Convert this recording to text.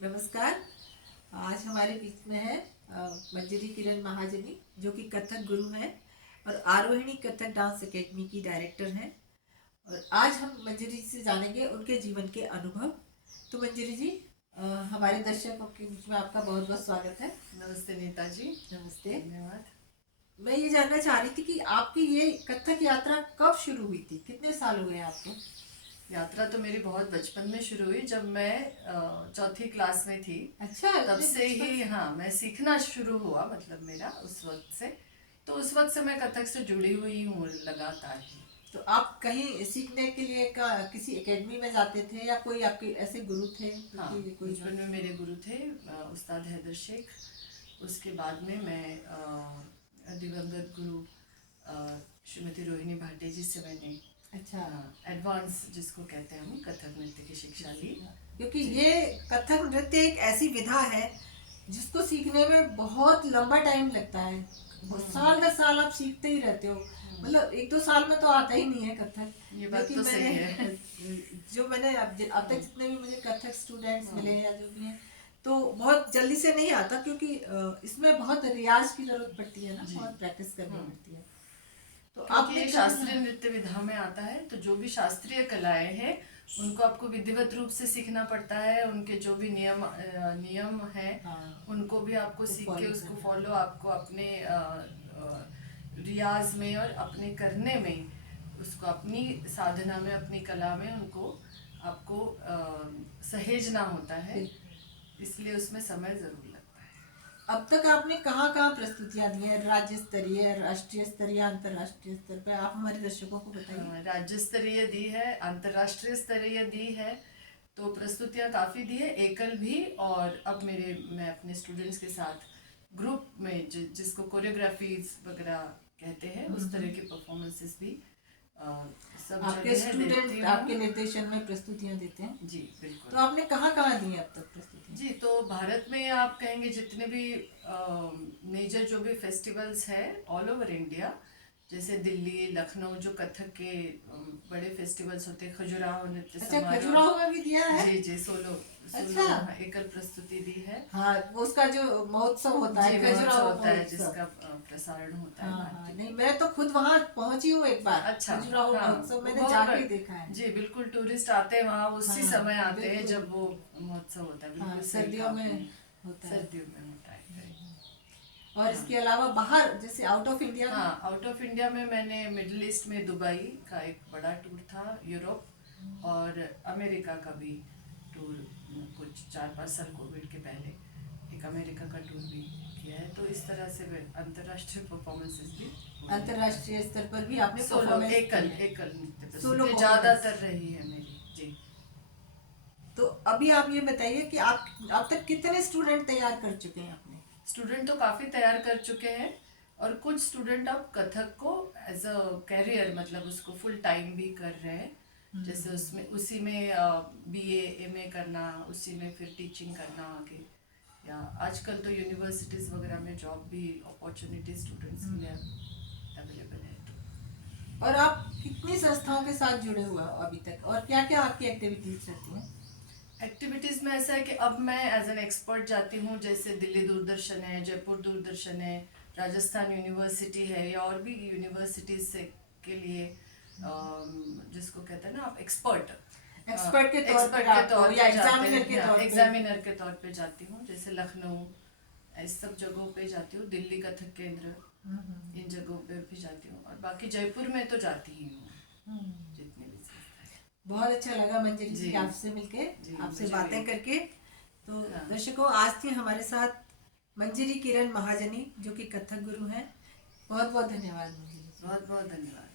नमस्कार। आज हमारे बीच में है मंजरी किरण महाजनी, जो कि कथक गुरु हैं और आरोहिणी कथक डांस एकेडमी की डायरेक्टर हैं। और आज हम मंजरी जी से जानेंगे उनके जीवन के अनुभव। तो मंजरी जी, हमारे दर्शकों के बीच में आपका बहुत बहुत स्वागत है। नमस्ते नीता जी। नमस्ते। धन्यवाद। मैं ये जानना चाह रही थी कि आपकी ये कथक यात्रा कब शुरू हुई थी, कितने साल हुए आपको? यात्रा तो मेरी बहुत बचपन में शुरू हुई, जब मैं चौथी क्लास में थी। अच्छा, तब से बचपन ही से? हाँ, मैं सीखना शुरू हुआ, मतलब मेरा उस वक्त से। तो उस वक्त से मैं कथक से जुड़ी हुई हूँ लगातार ही। तो आप कहीं सीखने के लिए किसी एकेडमी में जाते थे या कोई आपके ऐसे गुरु थे जो हाँ, कि कोई? बचपन में मेरे गुरु थे उस्ताद हैदर शेख। उसके बाद में मैं दिवंगत गुरु श्रीमती रोहिणी भाटे जी से मैंने अच्छा। एडवांस जिसको कहते हैं हम कथक नृत्य की शिक्षा ली। क्योंकि जी। ये कथक नृत्य एक ऐसी विधा है जिसको सीखने में बहुत लंबा टाइम लगता है। साल दर साल आप सीखते ही रहते हो। मतलब एक दो साल में तो आता ही नहीं है कथक। ये जो बात कि तो मैंने सही है। अब तक जितने भी मुझे कथक स्टूडेंट्स मिले हैं या जो भी हैं, तो बहुत जल्दी से नहीं आता, क्योंकि इसमें बहुत रियाज की जरूरत पड़ती है ना, जी। बहुत प्रैक्टिस करनी पड़ती है। तो क्योंकि आपने ये कभी? शास्त्रीय नृत्य विधा में आता है, तो जो भी शास्त्रीय कलाएं हैं उनको आपको विधिवत रूप से सीखना पड़ता है। उनके जो भी नियम हैं, हाँ, उनको भी आपको तो सीख के फॉलो उसको करना। फॉलो आपको अपने रियाज में और अपने करने में, उसको अपनी साधना में, अपनी कला में उनको आपको सहेजना होता है। बिल्कुल। इसलिए उसमें समय जरूर लगता है। अब तक आपने कहाँ कहाँ प्रस्तुतियां दी हैं? राज्य स्तरीय, राष्ट्रीय स्तरीय, अंतर्राष्ट्रीय स्तर पर? आप हमारे दर्शकों को बताइए। हाँ, राज्य स्तरीय दी है, अंतर्राष्ट्रीय स्तरीय दी है। तो प्रस्तुतियाँ काफ़ी दी है, एकल भी। और अब मैं अपने स्टूडेंट्स के साथ ग्रुप में जिसको कोरियोग्राफीज वगैरह कहते हैं, उस तरह की परफॉर्मेंसेस भी अ, सब आपके जगह देती स्टूडेंट आपके हूँ। निर्देशन में प्रस्तुतियां देते हैं? जी तो बिल्कुल। आपने कहाँ कहाँ दी हैं अब तक प्रस्तुतियां? जी, तो भारत में आप कहेंगे जितने भी मेजर जो भी फेस्टिवल्स है ऑल ओवर इंडिया, जैसे दिल्ली, लखनऊ, जो कथक के बड़े फेस्टिवल्स होते हैं, खजुराहो नृत्य अच्छा, खजुराहो समारोह। में भी दिया है? जी जी, सोलो अच्छा। सोलो हाँ, एकल प्रस्तुति दी है। हाँ, वो उसका जो महोत्सव होता है, जी, महोत्सव खजुराहो होता है महोत्सव। जिसका प्रसारण होता है हाँ हाँ, भारती नहीं, में। मैं तो खुद वहां पहुंची हूँ एक बार। अच्छा। खजुराहो हाँ, महोत्सव वो मैंने बहुत जाके देखा है। जी बिल्कुल, टूरिस्ट आते हैं वहाँ, उसी हाँ, समय आते हैं बिल्कुल। जब वो महोत्सव होता है। हाँ, बिल्कुल सही कहा सर्दियों आपने। में होता है। सर्दियों में होता है, करेक्ट। और हाँ इसके अलावा बाहर, जैसे आउट ऑफ इंडिया में? हाँ, आउट ऑफ इंडिया में मैंने मिडिल ईस्ट में दुबई का एक बड़ा टूर था, यूरोप और अमेरिका का भी टूर। कुछ 4-5 साल कोविड के पहले एक अमेरिका का टूर भी किया है। तो इस तरह से अंतर्राष्ट्रीय परफॉर्मेंसेस भी हो रही है अंतर्राष्ट्रीय काफी। स्तर पर भी आपने सोलो, परफॉर्मेंस की एकल है? एकल नृत्य सोलो प्रस्तुति परफॉर्मेंस। ज्यादातर रही है मेरी। जी। तो अभी आप ये बताइए कि आप अब तक कितने स्टूडेंट तैयार कर चुके हैं आपने? स्टूडेंट तो काफ़ी तैयार कर चुके हैं, और कुछ स्टूडेंट अब कथक को एज अ कैरियर, मतलब उसको फुल टाइम भी कर रहे हैं। जैसे उसमें उसी में बीए एमए करना, उसी में फिर टीचिंग करना आगे, या आजकल तो यूनिवर्सिटीज़ वगैरह में जॉब भी अपॉर्चुनिटी स्टूडेंट्स के लिए अवेलेबल है। तो और आप कितनी संस्थाओं के साथ जुड़े हुए हो अभी तक, और क्या क्या आपकी एक्टिविटीज रहती हैं? एक्टिविटीज़ में ऐसा है कि अब मैं एज एन एक्सपर्ट जाती हूँ, जैसे दिल्ली दूरदर्शन है, जयपुर दूरदर्शन है, राजस्थान यूनिवर्सिटी है, या और भी यूनिवर्सिटीज़ से के लिए जिसको कहते हैं ना आप एक्सपर्ट, एक्सपर्ट के तौर पर एक्सपर्ट के आप, तौर या पे जाते एग्जामिनर के हैं, तौर पे? एग्जामिनर के तौर पे जाती हूँ, जैसे लखनऊ, इस सब जगहों पे जाती हूँ, दिल्ली कथक केंद्र, इन जगहों पे भी जाती हूँ, और बाकी जयपुर में तो जाती ही हूँ जितनी भी संस्थाएं। बहुत अच्छा लगा मंजरी जी जी आपसे मिलके, जी, आपसे मुझे भी। बातें करके। तो हाँ, दर्शकों, आज थी हमारे साथ मंजरी किरण महाजनी, जो कि कथक गुरु हैं। बहुत बहुत धन्यवाद मंजरी जी। बहुत बहुत धन्यवाद।